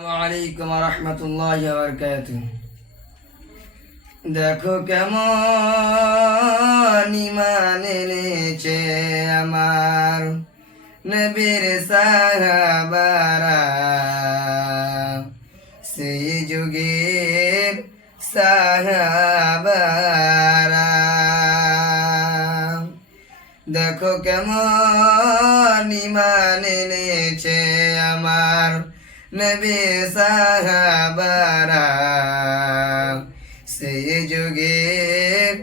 আলাইকুম রহমতুল্লাহ দেখো কেমন ইমান এনেছে আমার নবীর সাহাবারা। সেই যুগের সাহাবারা। দেখো কেমন ইমান এনেছে আমার নবী সাহাবারা। সেই যুগের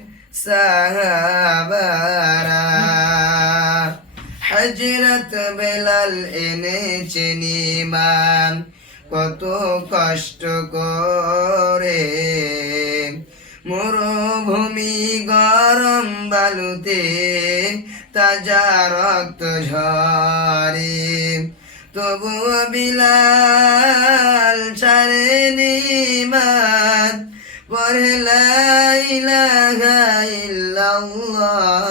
সাহাবারা। হজরত বেলাল এনেছেন ইমান কত কষ্ট করে। মরুভূমি গরম বালুতে তাজা রক্ত ঝরে। তবু বিলাল ছাড়ে নিমান পড়ে লা ইলাহা ইল্লাল্লাহ।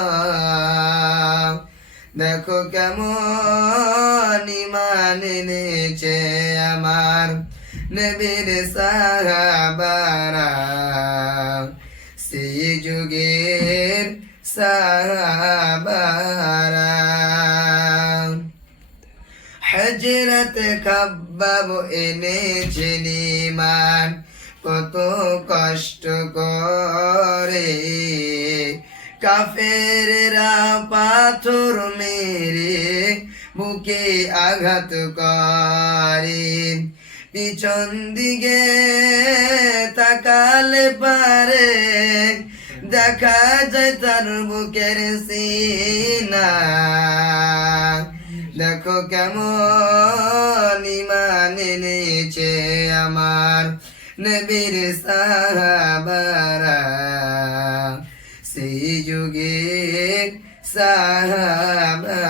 দেখো কেমন ইমান এনেছে আমার নবীর সাহাবারা। সেই যুগের সাহাবারা। হজরত খাব্বাব এনেছেন ইমান কত কষ্ট করে। কাফেররা পাথর মেরে বুকে আঘাত করে। পিছন দিকে তাকালে পারে, দেখা যায় তার বুকের সিনা। দেখো কেমন ইমান এনেছে আমার নবীর সাহাবারা। সেই যুগের সাহাবারা।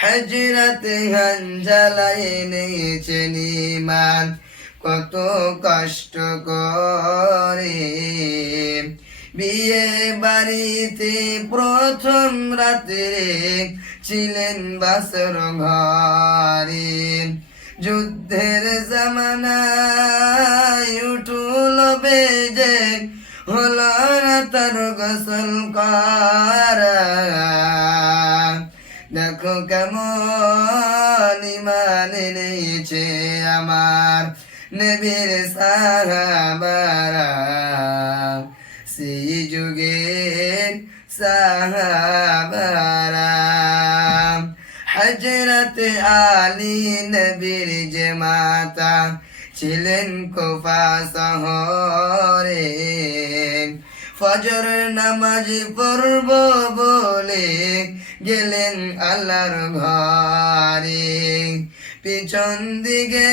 হজরত হঞ্জালা এনেছেন ইমান কত কষ্ট করে। বিয়ে বাড়িতে প্রথম রাতে ছিলেন বাসর ঘরে। যুদ্ধের জামানায় উঠুল বেজে, হল না তার গোসল করা। দেখো কেমন ইমান এনেছে আমার নবীর সাহাবারা। সাহাবারা হজরত আলী নবীর যে মাতা ছিলেন কোফা ফজর নামাজ পড়ব বলে গেলেন আল্লাহর ঘরে। পিছন দিকে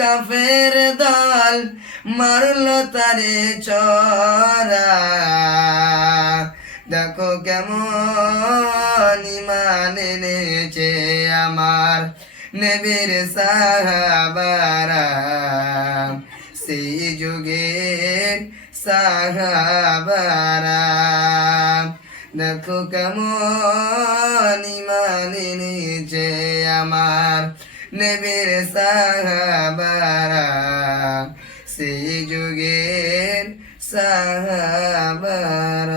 কাফের দল মারল তারে চরা দেখো কেমন ইমান এনেছে আমার নবীর সাহাবারা। সেই যুগের সাহাবারা। দেখো কেমন ইমান এনেছে আমার নবীর সাহাবারা। সেই যুগের সাহাবারা।